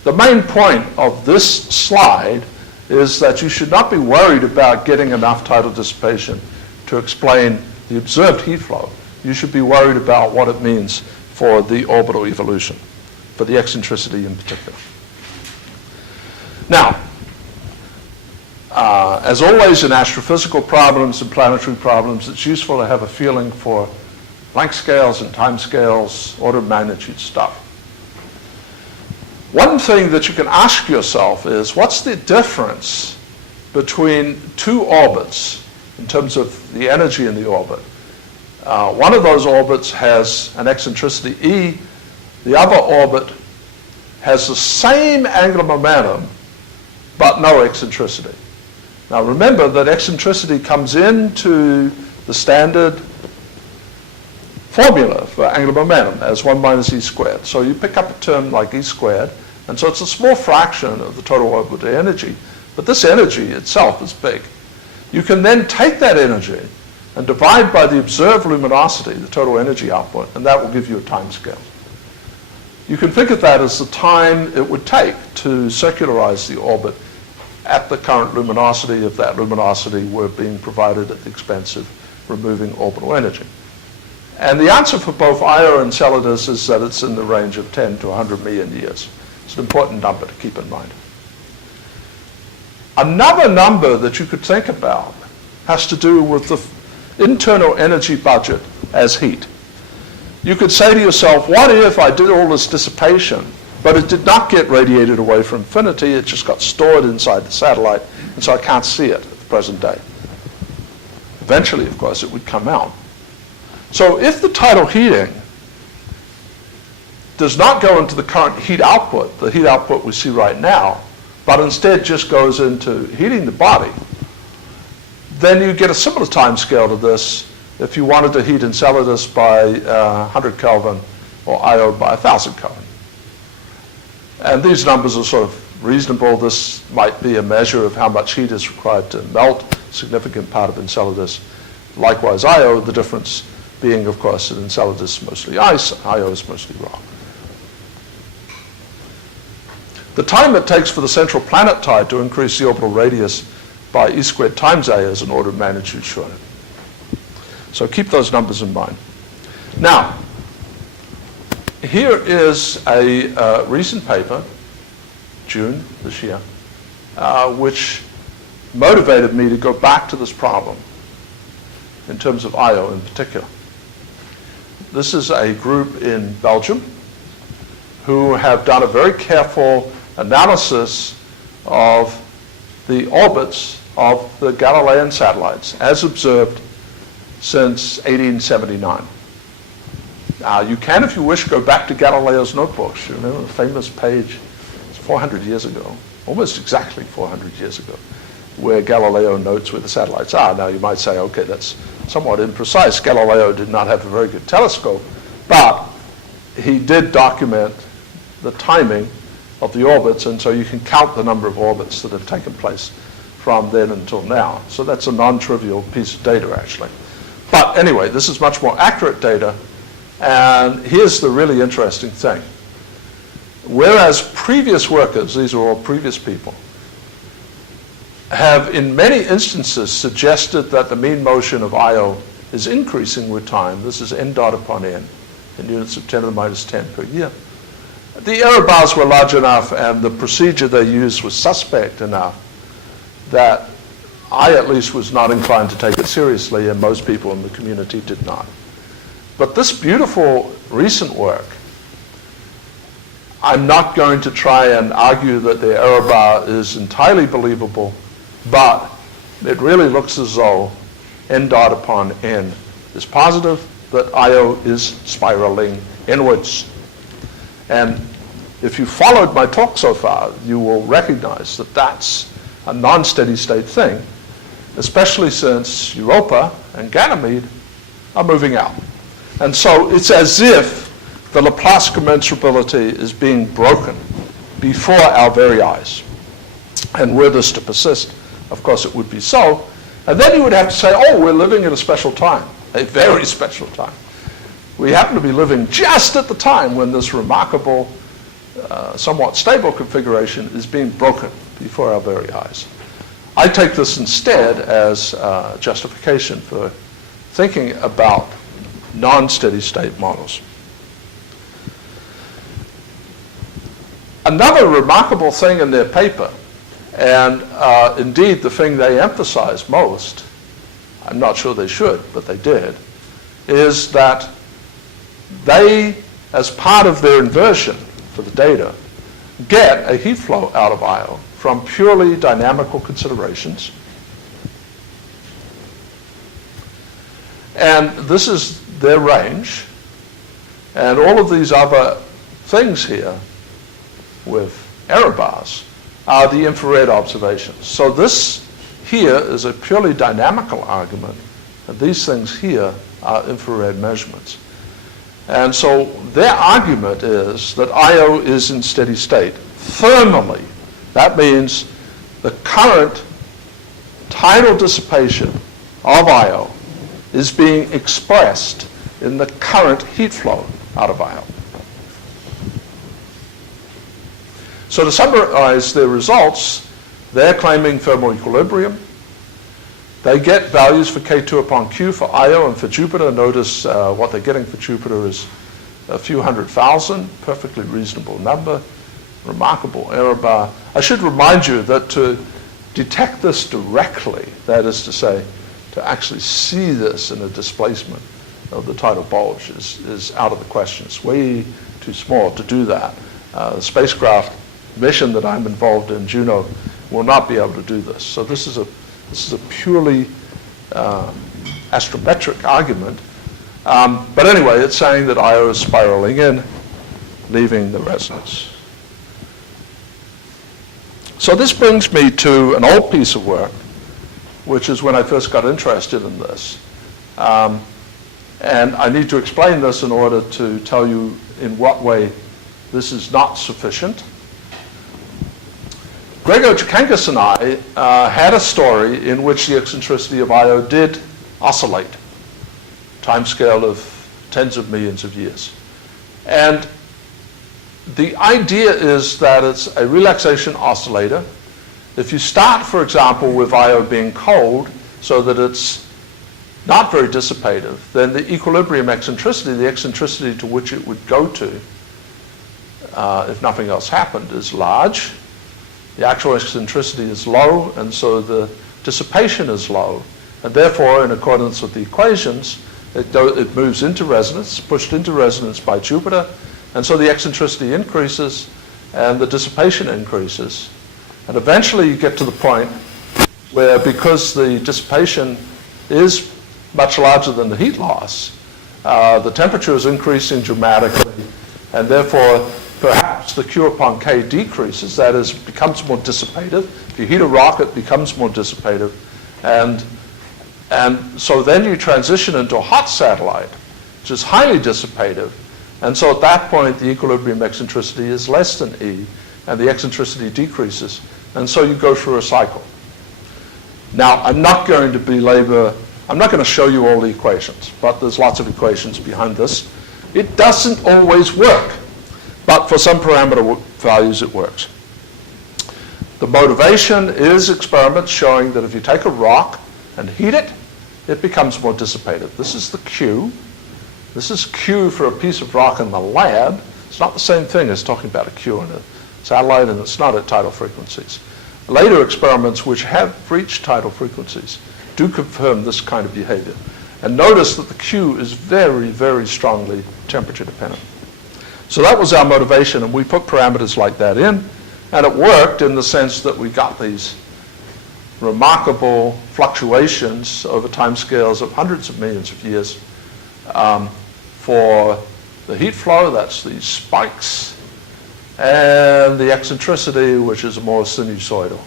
The main point of this slide is that you should not be worried about getting enough tidal dissipation to explain the observed heat flow. You should be worried about what it means for the orbital evolution, for the eccentricity in particular. Now, as always in astrophysical problems and planetary problems, it's useful to have a feeling for length scales and time scales, order of magnitude stuff. One thing that you can ask yourself is, what's the difference between two orbits in terms of the energy in the orbit? One of those orbits has an eccentricity E. The other orbit has the same angular momentum, but no eccentricity. Now remember that eccentricity comes into the standard formula for angular momentum as 1 minus e squared. So you pick up a term like e squared, and so it's a small fraction of the total orbital energy, but this energy itself is big. You can then take that energy and divide by the observed luminosity, the total energy output, and that will give you a time scale. You can think of that as the time it would take to circularize the orbit at the current luminosity if that luminosity were being provided at the expense of removing orbital energy. And the answer for both Io and Enceladus is that it's in the range of 10 to 100 million years. It's an important number to keep in mind. Another number that you could think about has to do with the internal energy budget as heat. You could say to yourself, what if I did all this dissipation, but it did not get radiated away from infinity, it just got stored inside the satellite, and so I can't see it at the present day. Eventually, of course, it would come out. So if the tidal heating does not go into the current heat output, the heat output we see right now, but instead just goes into heating the body, then you get a similar time scale to this if you wanted to heat Enceladus by 100 Kelvin or Io by 1,000 Kelvin. And these numbers are sort of reasonable. This might be a measure of how much heat is required to melt a significant part of Enceladus. Likewise, Io, the difference being, of course, that Enceladus is mostly ice, Io is mostly rock. The time it takes for the central planet tide to increase the orbital radius by e squared times a is an order of magnitude shorter. So keep those numbers in mind. Now, here is a recent paper, June this year, which motivated me to go back to this problem in terms of Io in particular. This is a group in Belgium who have done a very careful analysis of the orbits of the Galilean satellites as observed since 1879. You can, if you wish, go back to Galileo's notebooks. You remember the famous page, it's 400 years ago, almost exactly 400 years ago, where Galileo notes where the satellites are. Now you might say, okay, that's somewhat imprecise. Galileo did not have a very good telescope, but he did document the timing of the orbits, and so you can count the number of orbits that have taken place from then until now. So that's a non-trivial piece of data, actually. But anyway, this is much more accurate data, and here's the really interesting thing. Whereas previous workers, these are all previous people, have in many instances suggested that the mean motion of Io is increasing with time. This is n dot upon n in units of 10 to the minus 10 per year. The error bars were large enough and the procedure they used was suspect enough that I at least was not inclined to take it seriously, and most people in the community did not. But this beautiful recent work, I'm not going to try and argue that the error bar is entirely believable, but it really looks as though n dot upon n is positive, that IO is spiraling inwards. And if you followed my talk so far, you will recognize that that's a non-steady state thing, especially since Europa and Ganymede are moving out. And so it's as if the Laplace commensurability is being broken before our very eyes. And were this to persist, of course it would be so. And then you would have to say, oh, we're living at a special time, a very special time. We happen to be living just at the time when this remarkable, somewhat stable configuration is being broken before our very eyes. I take this instead as justification for thinking about non-steady state models. Another remarkable thing in their paper, and indeed the thing they emphasize most, I'm not sure they should, but they did, is that they, as part of their inversion for the data, get a heat flow out of IO from purely dynamical considerations. And this is their range. And all of these other things here with error bars are the infrared observations. So this here is a purely dynamical argument, and these things here are infrared measurements. And so their argument is that IO is in steady state. Thermally, that means the current tidal dissipation of IO is being expressed in the current heat flow out of IO. So to summarize their results, they're claiming thermal equilibrium. They get values for K2 upon Q for Io and for Jupiter. Notice what they're getting for Jupiter is a few 100,000, perfectly reasonable number, remarkable error bar. I should remind you that to detect this directly, that is to say, to actually see this in a displacement of the tidal bulge is out of the question. It's way too small to do that. The spacecraft mission that I'm involved in, Juno, will not be able to do this. So this is a purely astrometric argument. But anyway, it's saying that Io is spiraling in, leaving the resonance. So this brings me to an old piece of work, which is when I first got interested in this. And I need to explain this in order to tell you in what way this is not sufficient. Greg Ojakangas and I had a story in which the eccentricity of Io did oscillate, timescale of tens of millions of years. And the idea is that it's a relaxation oscillator. If you start, for example, with Io being cold so that it's not very dissipative, then the equilibrium eccentricity, the eccentricity to which it would go to, if nothing else happened, is large. The actual eccentricity is low, and so the dissipation is low. And therefore, in accordance with the equations, it moves into resonance, pushed into resonance by Jupiter, and so the eccentricity increases and the dissipation increases. And eventually you get to the point where, because the dissipation is much larger than the heat loss, the temperature is increasing dramatically, and therefore perhaps the Q upon K decreases, that is, becomes more dissipative. If you heat a rock, it becomes more dissipative. And so then you transition into a hot satellite, which is highly dissipative. And so at that point, the equilibrium eccentricity is less than E, and the eccentricity decreases. And so you go through a cycle. Now, I'm not going to show you all the equations, but there's lots of equations behind this. It doesn't always work, but for some parameter values it works. The motivation is experiments showing that if you take a rock and heat it, it becomes more dissipative. This is the Q. This is Q for a piece of rock in the lab. It's not the same thing as talking about a Q in a satellite, and it's not at tidal frequencies. Later experiments which have reached tidal frequencies do confirm this kind of behavior. And notice that the Q is very, very strongly temperature dependent. So that was our motivation, and we put parameters like that in, and it worked in the sense that we got these remarkable fluctuations over timescales of hundreds of millions of years. For the heat flow, that's these spikes, and the eccentricity, which is more sinusoidal.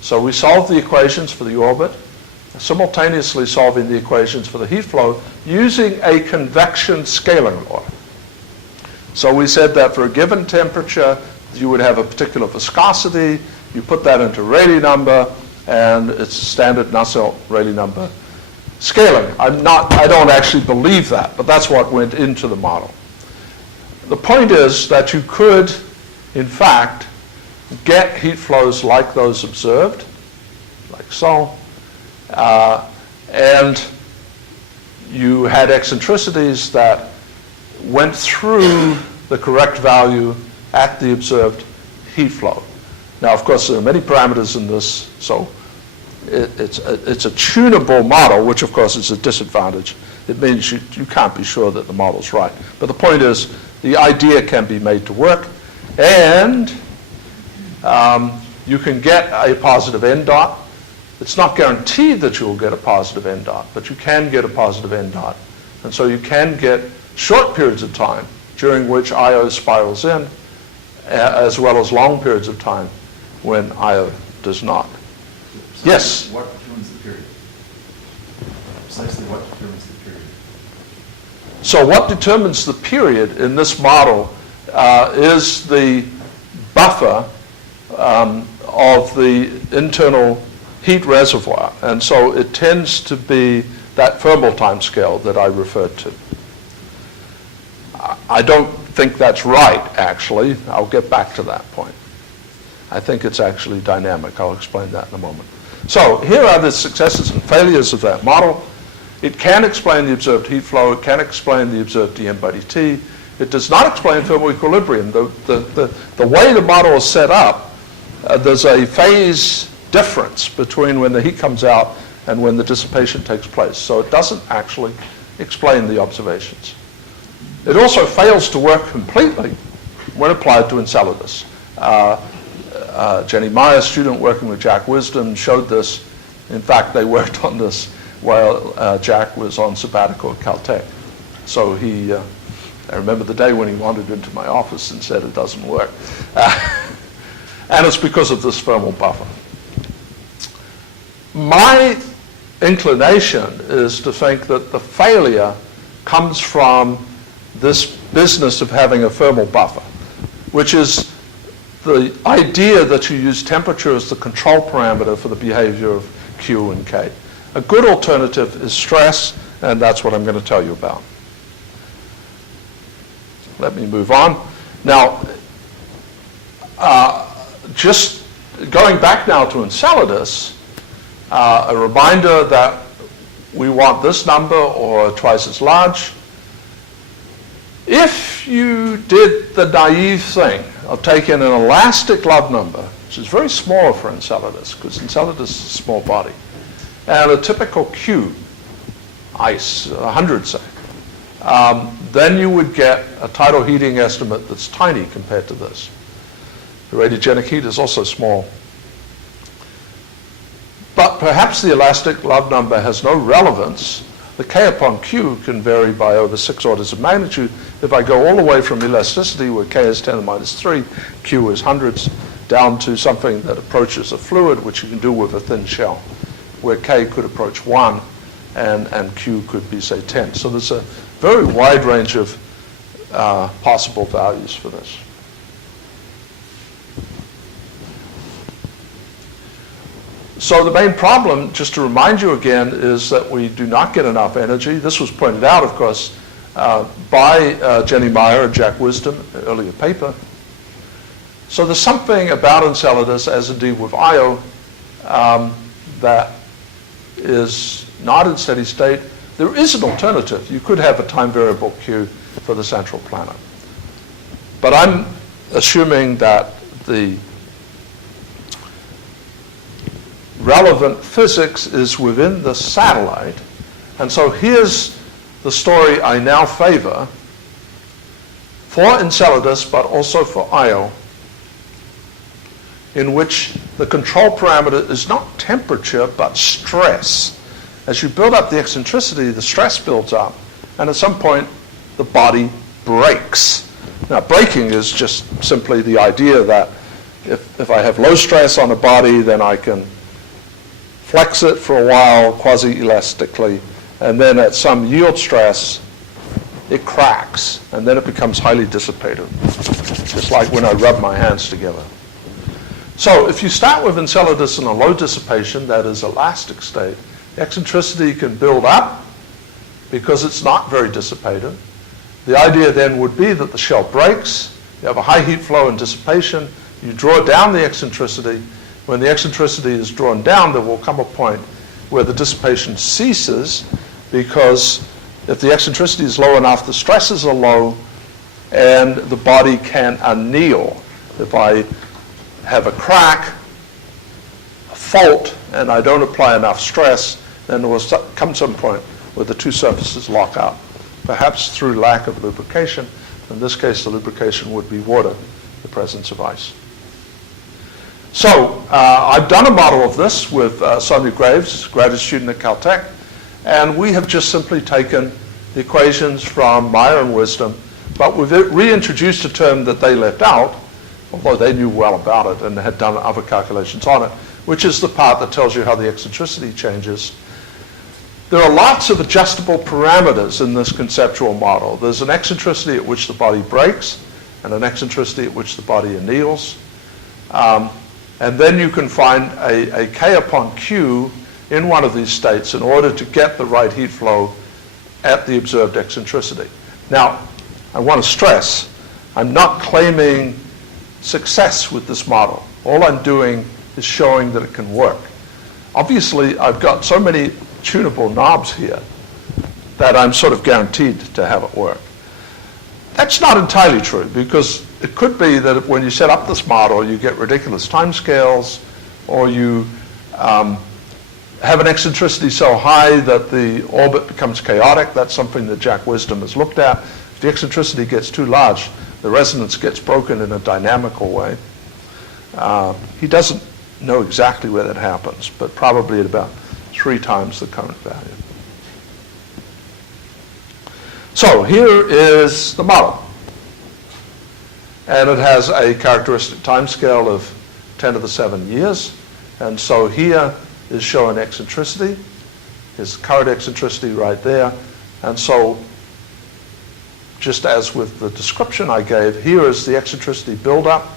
So we solved the equations for the orbit, simultaneously solving the equations for the heat flow using a convection scaling law. So we said that for a given temperature, you would have a particular viscosity, you put that into Rayleigh number, and it's standard Nusselt Rayleigh number scaling. I don't actually believe that, but that's what went into the model. The point is that you could, in fact, get heat flows like those observed, like so, and you had eccentricities that went through the correct value at the observed heat flow. Now, of course, there are many parameters in this, so it's a tunable model, which of course is a disadvantage. It means you can't be sure that the model's right. But the point is, the idea can be made to work, and you can get a positive n dot. It's not guaranteed that you will get a positive n dot, but you can get a positive n dot. And so you can get short periods of time during which IO spirals in, as well as long periods of time when IO does not. So yes? What determines the period? Precisely what determines the period? So what determines the period in this model is the buffer of the internal heat reservoir. And so it tends to be that thermal time scale that I referred to. I don't think that's right, actually. I'll get back to that point. I think it's actually dynamic. I'll explain that in a moment. So here are the successes and failures of that model. It can explain the observed heat flow. It can explain the observed dm by dt. It does not explain thermal equilibrium. The way the model is set up, there's a phase difference between when the heat comes out and when the dissipation takes place. So it doesn't actually explain the observations. It also fails to work completely when applied to Enceladus. Jenny Meyer, student working with Jack Wisdom, showed this. In fact, they worked on this while Jack was on sabbatical at Caltech. So I remember the day when he wandered into my office and said it doesn't work. And it's because of this thermal buffer. My inclination is to think that the failure comes from this business of having a thermal buffer, which is the idea that you use temperature as the control parameter for the behavior of Q and K. A good alternative is stress, and that's what I'm going to tell you about. Let me move on. Now, just going back now to Enceladus, a reminder that we want this number or twice as large. If you did the naive thing of taking an elastic Love number, which is very small for Enceladus, because Enceladus is a small body, and a typical Q, ice, 100 say, then you would get a tidal heating estimate that's tiny compared to this. The radiogenic heat is also small. But perhaps the elastic Love number has no relevance. The K upon Q can vary by over 6 orders of magnitude. If I go all the way from elasticity, where K is 10 to the minus 3, Q is hundreds, down to something that approaches a fluid, which you can do with a thin shell, where K could approach 1 and Q could be, say, 10. So there's a very wide range of possible values for this. So the main problem, just to remind you again, is that we do not get enough energy. This was pointed out, of course, by Jenny Meyer and Jack Wisdom, an earlier paper. So there's something about Enceladus, as indeed with Io, that is not in steady state. There is an alternative. You could have a time variable Q for the central planet. But I'm assuming that the relevant physics is within the satellite. And so here's the story I now favor for Enceladus, but also for Io, in which the control parameter is not temperature, but stress. As you build up the eccentricity, the stress builds up, and at some point, the body breaks. Now, breaking is just simply the idea that if I have low stress on a body, then I can flex it for a while quasi-elastically, and then at some yield stress, it cracks, and then it becomes highly dissipative, just like when I rub my hands together. So if you start with Enceladus in a low dissipation, that is elastic state, eccentricity can build up because it's not very dissipative. The idea then would be that the shell breaks, you have a high heat flow and dissipation, you draw down the eccentricity. When the eccentricity is drawn down, there will come a point where the dissipation ceases, because if the eccentricity is low enough, the stresses are low, and the body can anneal. If I have a crack, a fault, and I don't apply enough stress, then there will come some point where the two surfaces lock up, perhaps through lack of lubrication. In this case, the lubrication would be water, the presence of ice. So I've done a model of this with Sonia Graves, graduate student at Caltech, and we have just simply taken the equations from Meyer and Wisdom, but we've reintroduced a term that they left out, although they knew well about it and had done other calculations on it, which is the part that tells you how the eccentricity changes. There are lots of adjustable parameters in this conceptual model. There's an eccentricity at which the body breaks and an eccentricity at which the body anneals. And then you can find a K upon Q in one of these states in order to get the right heat flow at the observed eccentricity. Now, I want to stress, I'm not claiming success with this model. All I'm doing is showing that it can work. Obviously, I've got so many tunable knobs here that I'm sort of guaranteed to have it work. That's not entirely true, because it could be that when you set up this model, you get ridiculous timescales, or you have an eccentricity so high that the orbit becomes chaotic. That's something that Jack Wisdom has looked at. If the eccentricity gets too large, the resonance gets broken in a dynamical way. He doesn't know exactly where that happens, but probably at about 3 times the current value. So here is the model. And it has a characteristic timescale of 10 to the 7 years. And so here is showing eccentricity. Here's the current eccentricity right there. And so just as with the description I gave, here is the eccentricity buildup.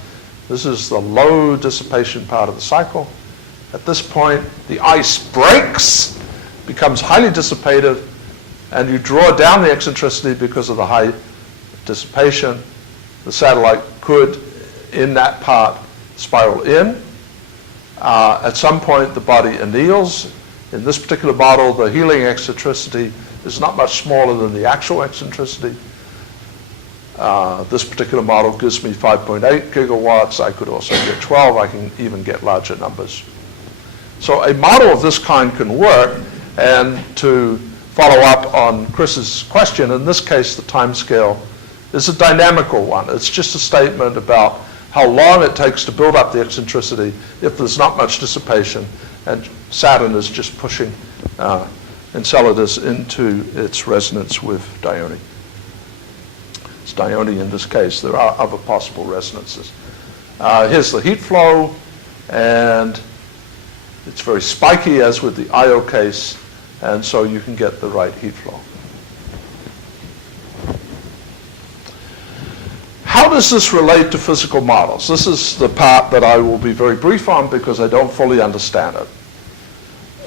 This is the low dissipation part of the cycle. At this point, the ice breaks, becomes highly dissipative, and you draw down the eccentricity because of the high dissipation. The satellite could, in that part, spiral in. At some point, the body anneals. In this particular model, the healing eccentricity is not much smaller than the actual eccentricity. This particular model gives me 5.8 gigawatts. I could also get 12. I can even get larger numbers. So a model of this kind can work. And to follow up on Chris's question, in this case, the time scale is a dynamical one. It's just a statement about how long it takes to build up the eccentricity if there's not much dissipation, and Saturn is just pushing Enceladus into its resonance with Dione. It's Dione in this case. There are other possible resonances. Here's the heat flow, and it's very spiky, as with the Io case, and so you can get the right heat flow. How does this relate to physical models? This is the part that I will be very brief on because I don't fully understand it.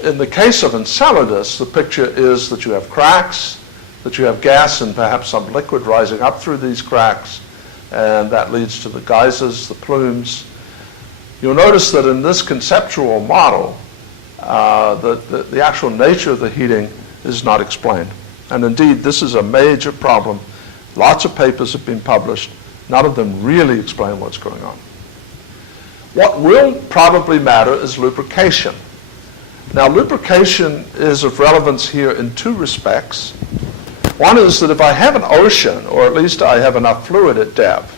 In the case of Enceladus, the picture is that you have cracks, that you have gas and perhaps some liquid rising up through these cracks, and that leads to the geysers, the plumes. You'll notice that in this conceptual model, the actual nature of the heating is not explained. And indeed, this is a major problem. Lots of papers have been published, None of them really explain what's going on. What will probably matter is lubrication. Now, lubrication is of relevance here in two respects. One is that if I have an ocean, or at least I have enough fluid at depth,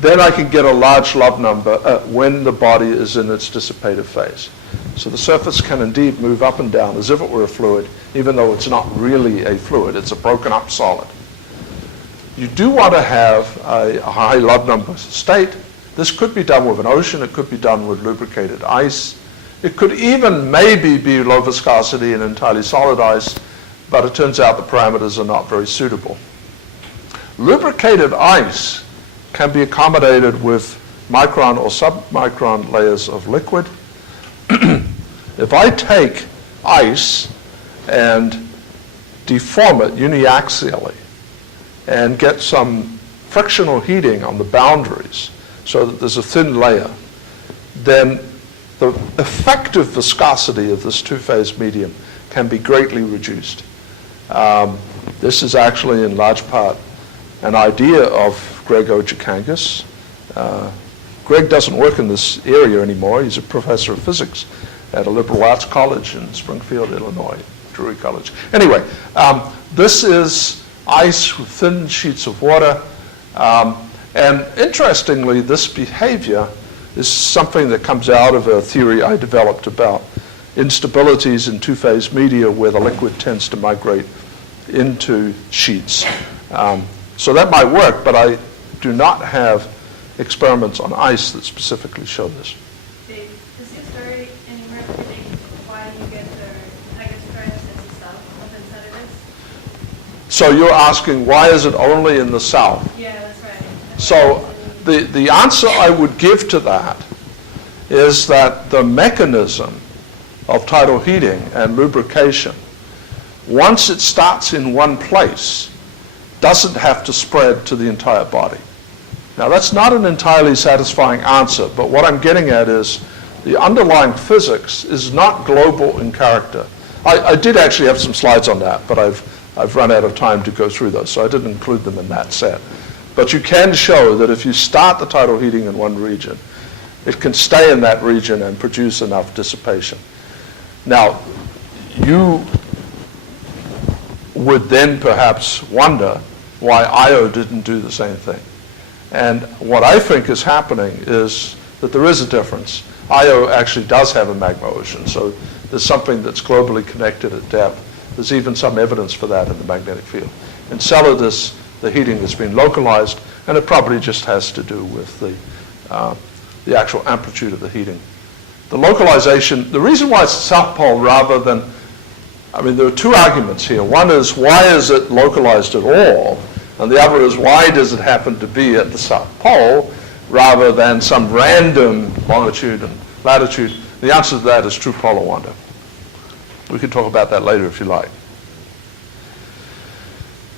then I can get a large love number when the body is in its dissipative phase. So the surface can indeed move up and down as if it were a fluid, even though it's not really a fluid, it's a broken up solid. You do want to have a high love number state. This could be done with an ocean, it could be done with lubricated ice. It could even maybe be low viscosity and entirely solid ice, but it turns out the parameters are not very suitable. Lubricated ice can be accommodated with micron or submicron layers of liquid. If I take ice and deform it uniaxially and get some frictional heating on the boundaries so that there's a thin layer, then the effective viscosity of this two-phase medium can be greatly reduced. This is actually in large part an idea of Greg Ojakangas. Greg doesn't work in this area anymore. He's a professor of physics at a liberal arts college in Springfield, Illinois, Drury College. Anyway, this is ice with thin sheets of water. And interestingly, this behavior is something that comes out of a theory I developed about instabilities in two-phase media where the liquid tends to migrate into sheets. So that might work, but I do not have experiments on ice that specifically show this. Does your story anywhere predict why you get the highest strength in the south of Enceladus? So you're asking, why is it only in the south? Yeah, that's right. So the answer I would give to that is that the mechanism of tidal heating and lubrication, once it starts in one place, doesn't have to spread to the entire body. Now, that's not an entirely satisfying answer, but what I'm getting at is the underlying physics is not global in character. I did actually have some slides on that, but I've run out of time to go through those, so I didn't include them in that set. But you can show that if you start the tidal heating in one region, it can stay in that region and produce enough dissipation. Now, you would then perhaps wonder why Io didn't do the same thing. And what I think is happening is that there is a difference. Io actually does have a magma ocean, so there's something that's globally connected at depth. There's even some evidence for that in the magnetic field. Enceladus, the heating has been localized, and it probably just has to do with the actual amplitude of the heating. The localization, the reason why it's the South Pole rather than, I mean, there are two arguments here. One is, why is it localized at all? And the other is, why does it happen to be at the South Pole rather than some random longitude and latitude? The answer to that is true polar wander. We can talk about that later if you like.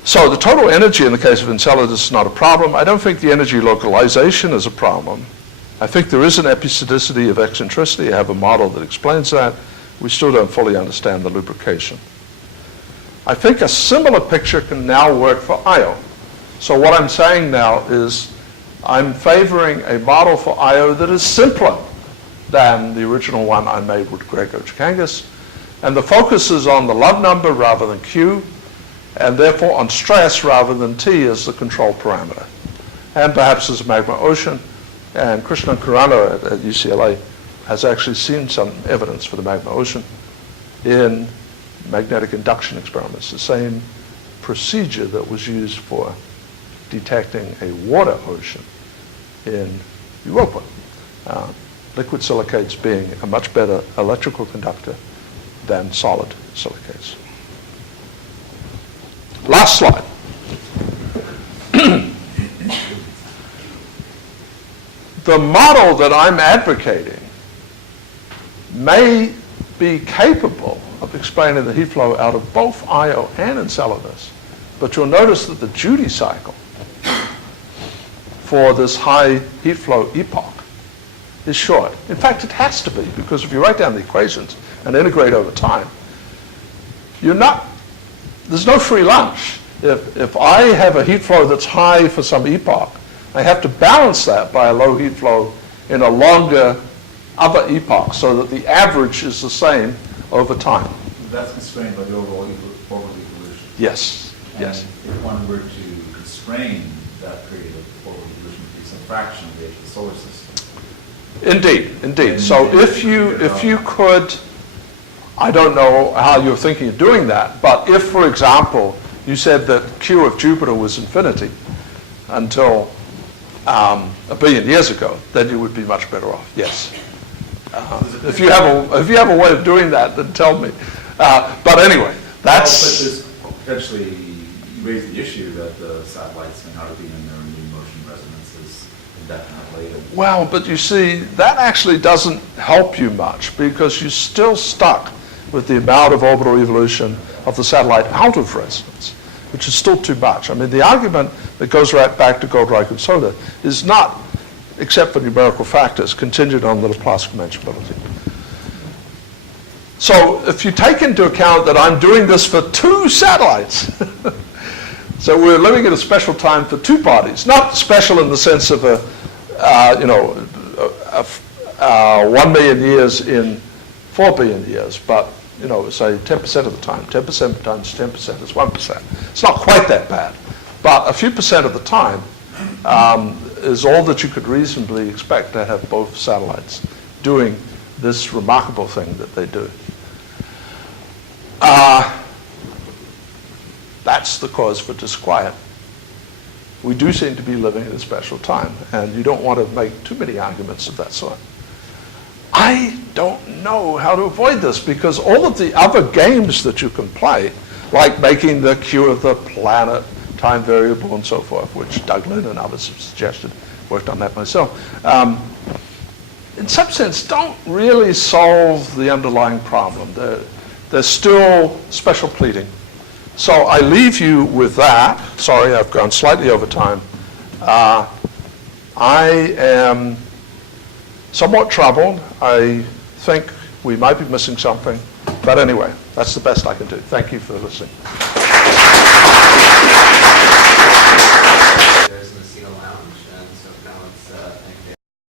So the total energy in the case of Enceladus is not a problem. I don't think the energy localization is a problem. I think there is an episodicity of eccentricity. I have a model that explains that. We still don't fully understand the lubrication. I think a similar picture can now work for Io. So what I'm saying now is I'm favoring a model for Io that is simpler than the original one I made with Greg Ojakangas. And the focus is on the love number rather than Q, and therefore on stress rather than T as the control parameter. And perhaps as a magma ocean. And Krishnan Khurana at UCLA has actually seen some evidence for the magma ocean in magnetic induction experiments, the same procedure that was used for detecting a water ocean in Europa. Liquid silicates being a much better electrical conductor than solid silicates. Last slide. The model that I'm advocating may be capable of explaining the heat flow out of both Io and Enceladus, but you'll notice that the Judy cycle for this high heat flow epoch is short. In fact, it has to be, because if you write down the equations and integrate over time, there's no free lunch. If I have a heat flow that's high for some epoch, I have to balance that by a low heat flow in a longer other epoch so that the average is the same over time. That's constrained by the overall orbital evolution. Yes, yes. And if one were to constrain that period of orbital evolution to be some fraction of the age of the solar system. Indeed, indeed. And So then if you could, I don't know how you're thinking of doing that, but if, for example, you said that Q of Jupiter was infinity until a billion years ago, then you would be much better off. Yes. If you have a way of doing that, then tell me. But anyway, that's. But actually, you raised the issue that the satellites may not be in their new motion resonances indefinitely. Well, but you see, that actually doesn't help you much because you're still stuck with the amount of orbital evolution of the satellite out of resonance, which is still too much. I mean, the argument that goes right back to Goldreich and Soda is not, except for numerical factors, contingent on the Laplace commensurability. So if you take into account that I'm doing this for two satellites, so we're living at a special time for two bodies, not special in the sense of 1 million years in 4 billion years, but say 10% of the time. 10% times 10% is 1%. It's not quite that bad, but a few percent of the time is all that you could reasonably expect to have both satellites doing this remarkable thing that they do. That's the cause for disquiet. We do seem to be living in a special time, and you don't want to make too many arguments of that sort. I don't know how to avoid this because all of the other games that you can play, like making the Q of the planet time variable and so forth, which Doug Lynn and others have suggested, worked on that myself, in some sense don't really solve the underlying problem. They're still special pleading. So I leave you with that. Sorry, I've gone slightly over time. I am somewhat troubled. I think we might be missing something. But anyway, that's the best I can do. Thank you for listening.